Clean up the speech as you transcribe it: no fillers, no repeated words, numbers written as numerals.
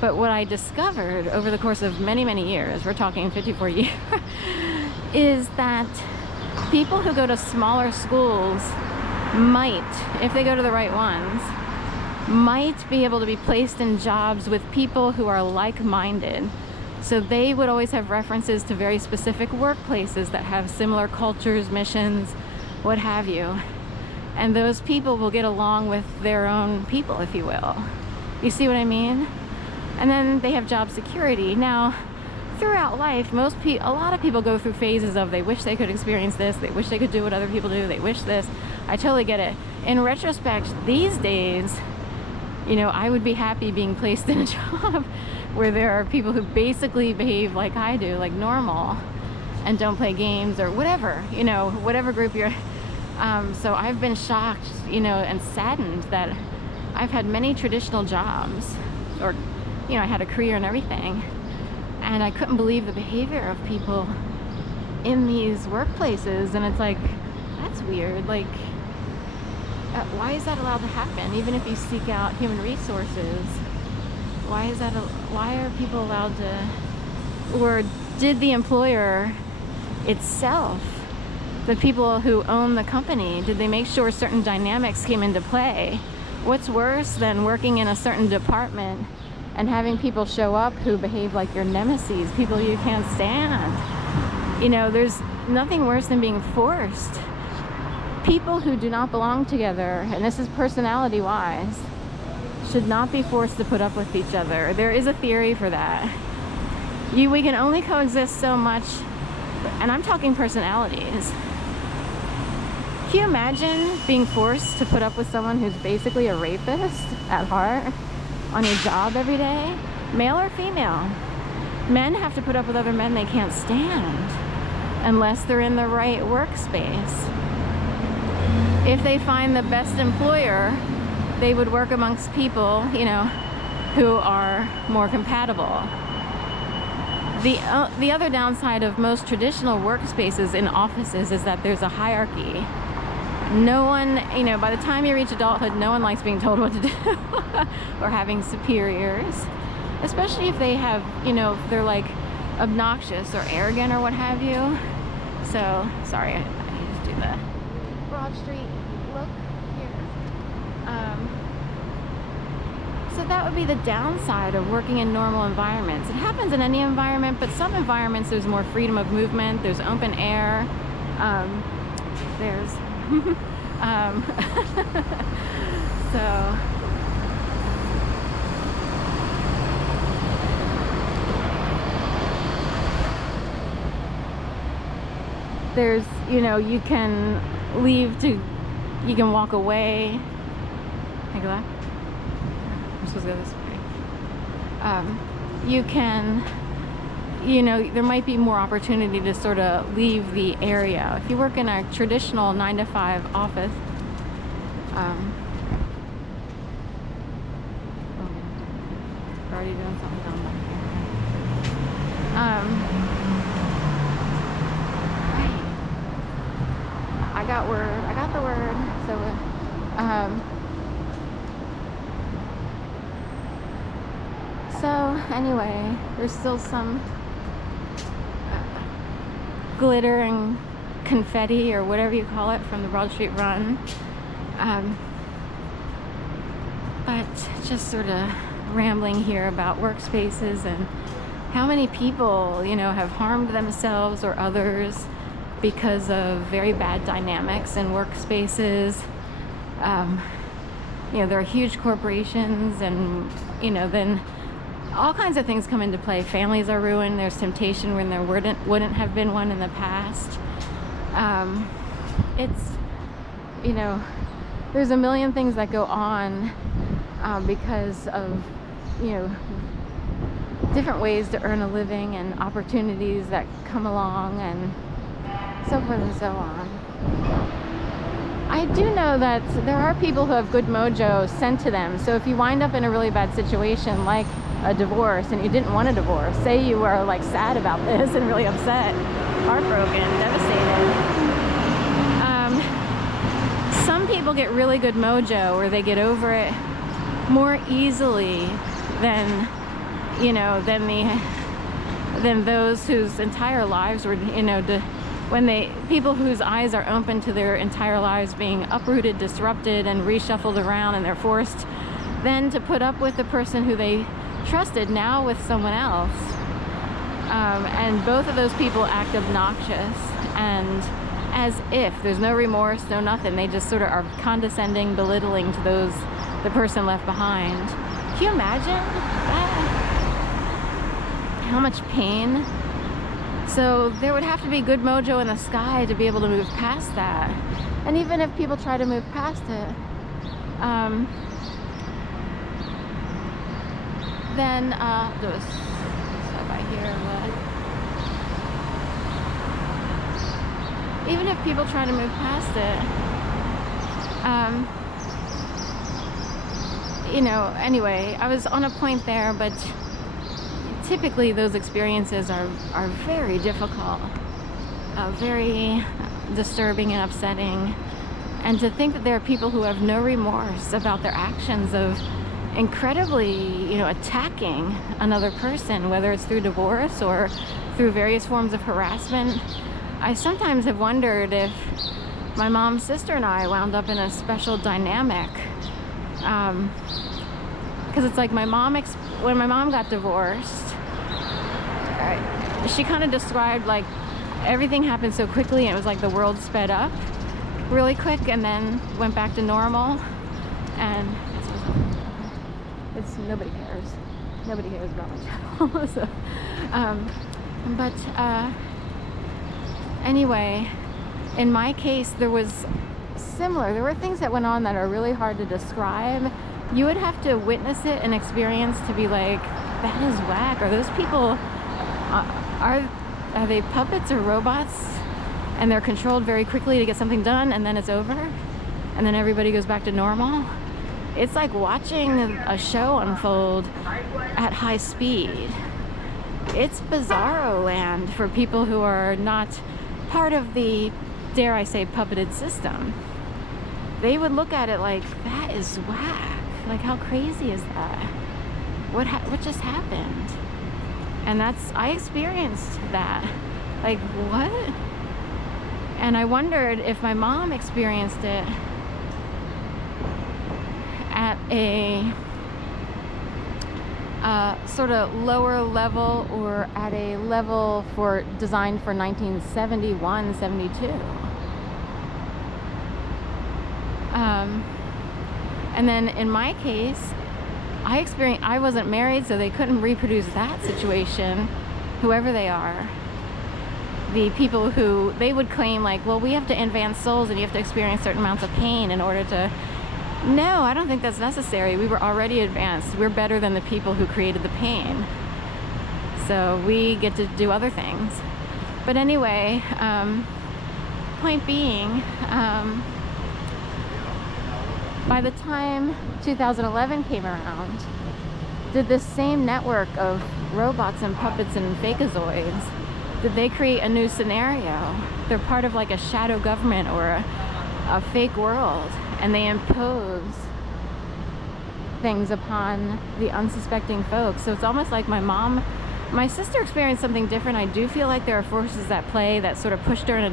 But what I discovered over the course of many, many years, we're talking 54 years, is that people who go to smaller schools might, if they go to the right ones, might be able to be placed in jobs with people who are like-minded. So they would always have references to very specific workplaces that have similar cultures, missions, what have you. And those people will get along with their own people, if you will. You see what I mean? And then they have job security. Now, throughout life, a lot of people go through phases of they wish they could experience this, they wish they could do what other people do, they wish this. I totally get it. In retrospect, these days, you know, I would be happy being placed in a job where there are people who basically behave like I do, like normal, and don't play games or whatever, you know, whatever group you're. So I've been shocked, you know, and saddened that I've had many traditional jobs, or, you know, I had a career and everything, and I couldn't believe the behavior of people in these workplaces. And it's like, that's weird. Like, why is that allowed to happen? Even if you seek out human resources, why are people allowed to, or did the employer itself, the people who own the company, did they make sure certain dynamics came into play? What's worse than working in a certain department and having people show up who behave like your nemesis, people you can't stand? You know, there's nothing worse than being forced. People who do not belong together, and this is personality-wise, should not be forced to put up with each other. There is a theory for that. We can only coexist so much, and I'm talking personalities. Can you imagine being forced to put up with someone who's basically a rapist at heart on your job every day? Male or female? Men have to put up with other men they can't stand unless they're in the right workspace. If they find the best employer, they would work amongst people, you know, who are more compatible. The other downside of most traditional workspaces in offices is that there's a hierarchy. No one, you know, by the time you reach adulthood, no one likes being told what to do or having superiors, especially if they have, you know, if they're like obnoxious or arrogant or what have you. So, sorry, I just do the Broad Street look here. So that would be the downside of working in normal environments. It happens in any environment, but some environments there's more freedom of movement, there's open air, there's so there's, you know, you can you can walk away. Can I go that? I'm supposed to go this way. You can, you know, there might be more opportunity to sort of leave the area. If you work in a traditional 9-to-5 office, we're already doing something down back here. I got the word. So anyway, there's still some glitter and confetti or whatever you call it from the Broad Street Run. But just sort of rambling here about workspaces and how many people, you know, have harmed themselves or others because of very bad dynamics in workspaces. You know, there are huge corporations, and, you know, then all kinds of things come into play. Families are ruined. There's temptation when there wouldn't have been one in the past. It's, you know, there's a million things that go on because of, you know, different ways to earn a living and opportunities that come along and so forth and so on. I do know that there are people who have good mojo sent to them. So if you wind up in a really bad situation like a divorce and you didn't want a divorce, say you were like sad about this and really upset, heartbroken, devastated. Some people get really good mojo, or they get over it more easily than you know, than those whose entire lives were, you know, people whose eyes are open to their entire lives being uprooted, disrupted, and reshuffled around, and they're forced then to put up with the person who they trusted, now with someone else. And both of those people act obnoxious, and as if there's no remorse, no nothing. They just sort of are condescending, belittling to the person left behind. Can you imagine that? How much pain? So there would have to be good mojo in the sky to be able to move past that. And even if people try to move past it, then there was stuff I hear, but even if people try to move past it, you know, anyway, I was on a point there, but typically those experiences are very difficult, very disturbing and upsetting. And to think that there are people who have no remorse about their actions of incredibly, you know, attacking another person, whether it's through divorce or through various forms of harassment. I sometimes have wondered if my mom's sister and I wound up in a special dynamic, because it's like when my mom got divorced, she kind of described like everything happened so quickly, and it was like the world sped up really quick and then went back to normal, and nobody cares about my channel. So, anyway, in my case there were things that went on that are really hard to describe. You would have to witness it and experience to be like, that is whack. Are those people are they puppets or robots, and they're controlled very quickly to get something done, and then it's over, and then everybody goes back to normal? It's like watching a show unfold at high speed. It's bizarro land for people who are not part of the, dare I say, puppeted system. They would look at it like, that is whack. Like, how crazy is that? What just happened? And I experienced that. Like, what? And I wondered if my mom experienced it at a sort of lower level, or at a level designed for 1971, 72. And then in my case, I wasn't married, so they couldn't reproduce that situation, whoever they are. The people who, they would claim like, well, we have to advance souls and you have to experience certain amounts of pain in order to. No, I don't think that's necessary. We were already advanced. We're better than the people who created the pain. So we get to do other things. But anyway, point being, by the time 2011 came around, did this same network of robots and puppets and fakeazoids, did they create a new scenario? They're part of like a shadow government or a fake world, and they impose things upon the unsuspecting folks. So it's almost like my sister experienced something different. I do feel like there are forces at play that sort of pushed her in a